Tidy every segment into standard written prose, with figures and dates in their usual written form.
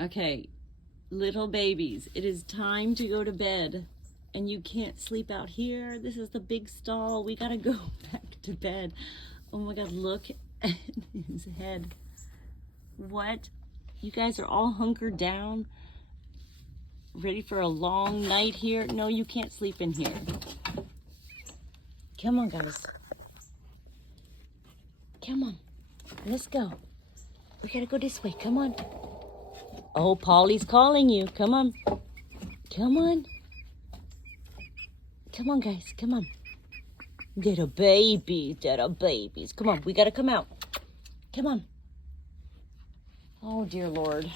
Okay, little babies, it is time to go to bed. And you can't sleep out here. This is the big stall. We gotta go back to bed. Oh my God, look at his head. What? You guys are all hunkered down, ready for a long night here? No, you can't sleep in here. Come on, guys. Come on, let's go. We gotta go this way, come on. Oh, Polly's calling you, come on. Come on. Come on, guys, come on. Little babies, Come on, we gotta come out. Come on. Oh, dear Lord.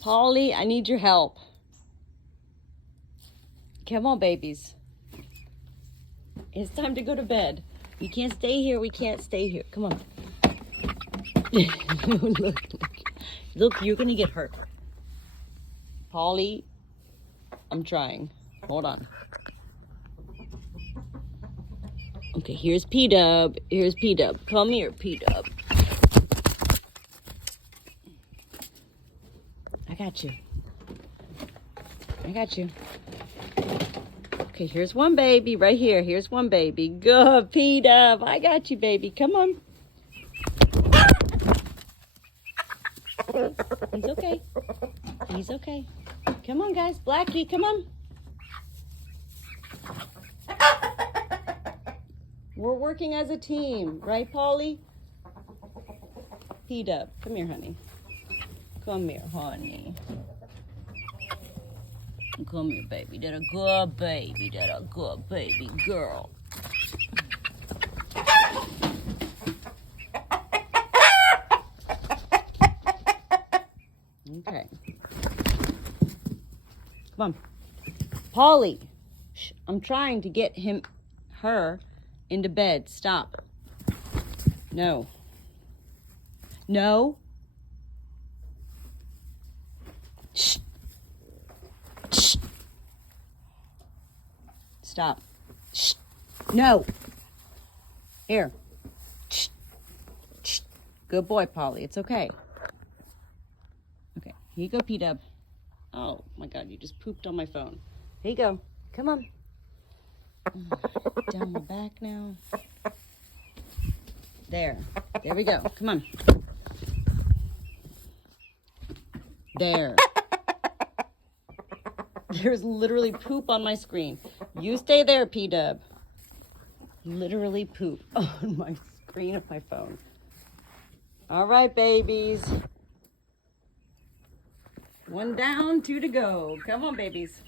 Polly, I need your help. Come on, babies. It's time to go to bed. We can't stay here, we can't stay here. Come on. Look, you're gonna get hurt. Polly, I'm trying. Hold on. Okay, here's P-Dub. Here's P-Dub. Come here, P-Dub. I got you. I got you. Okay, here's one baby right here. Here's one baby. Good, P-Dub. I got you, baby. Come on. He's okay. He's okay. Come on, guys. Blackie, come on. We're working as a team, right, Polly? P-Dub, come here, honey. Come here, honey. Come here, baby. That a good baby. That a good baby girl. Okay. Come on. Polly. Shh, I'm trying to get her into bed. Stop. No. No. Shh. Shh. Stop. Shh. No. Here. Shh. Shh. Good boy, Polly. It's okay. Okay. Here you go, P-Dub. Oh my God, you just pooped on my phone. Here you go. Come on. Down the back now. There. There we go. Come on. There. There's literally poop on my screen. You stay there, P-Dub. Literally poop on my screen of my phone. All right, babies. One down, two to go. Come on, babies.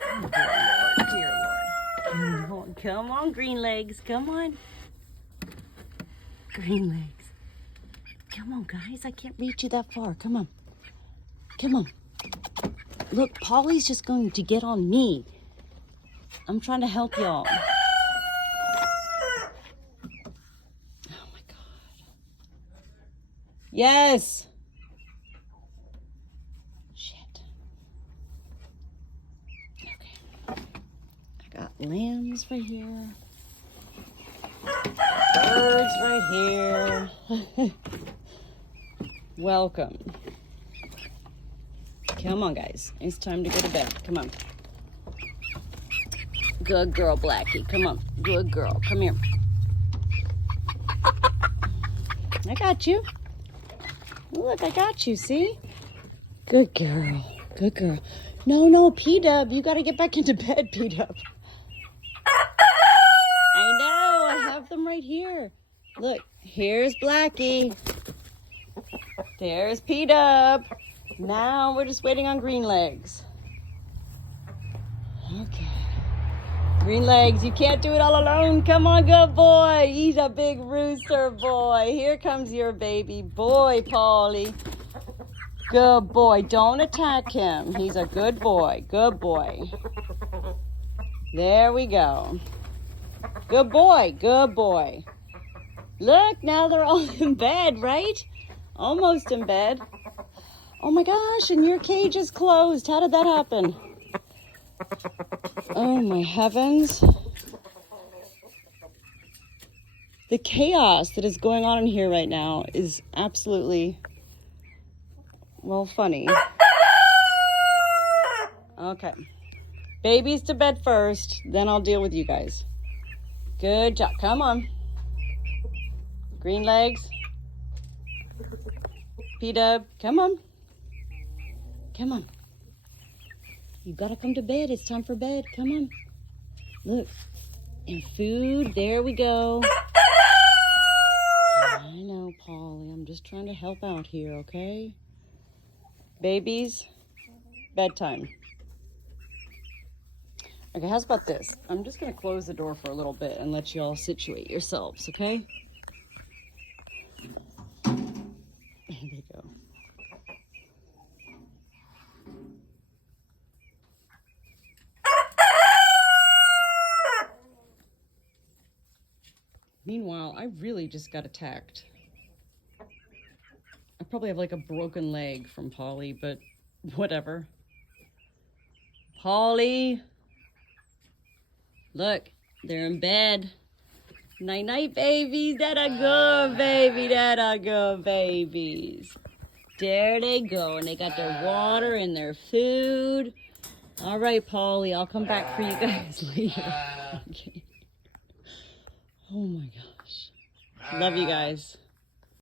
Oh, dear Lord. Come on, green legs. Come on. Green legs. Come on, guys. I can't reach you that far. Come on. Come on. Look, Polly's just going to get on me. I'm trying to help y'all. Oh, my God. Yes. Lambs right here. Birds right here. Welcome. Come on, guys. It's time to go to bed. Come on. Good girl, Blackie. Come on. Good girl. Come here. I got you. Look, I got you. See? Good girl. Good girl. No, P-Dub. You got to get back into bed, P-Dub. I know, I have them right here. Look, here's Blackie. There's P-Dub. Now we're just waiting on Green Legs. Okay. Green Legs, you can't do it all alone. Come on, good boy. He's a big rooster boy. Here comes your baby boy, Polly. Good boy. Don't attack him. He's a good boy. Good boy. There we go. Good boy, good boy. Look, now they're all in bed, right? Almost in bed. Oh my gosh, and your cage is closed. How did that happen? Oh my heavens. The chaos that is going on in here right now is absolutely, well, funny. Okay. Babies to bed first, then I'll deal with you guys. Good job. Come on. Green legs. P-Dub, come on. Come on. You gotta come to bed. It's time for bed. Come on. Look. And food. There we go. I know, Polly. I'm just trying to help out here, okay? Babies, bedtime. Okay, how's about this? I'm just gonna close the door for a little bit and let you all situate yourselves, okay? There we go. Meanwhile, I really just got attacked. I probably have like a broken leg from Polly, but whatever. Polly! Look, they're in bed. Night-night, babies. That a good baby. That a good babies. There they go, and they got their water and their food. All right, Polly, I'll come back for you guys later. Okay. Oh my gosh. Love you guys.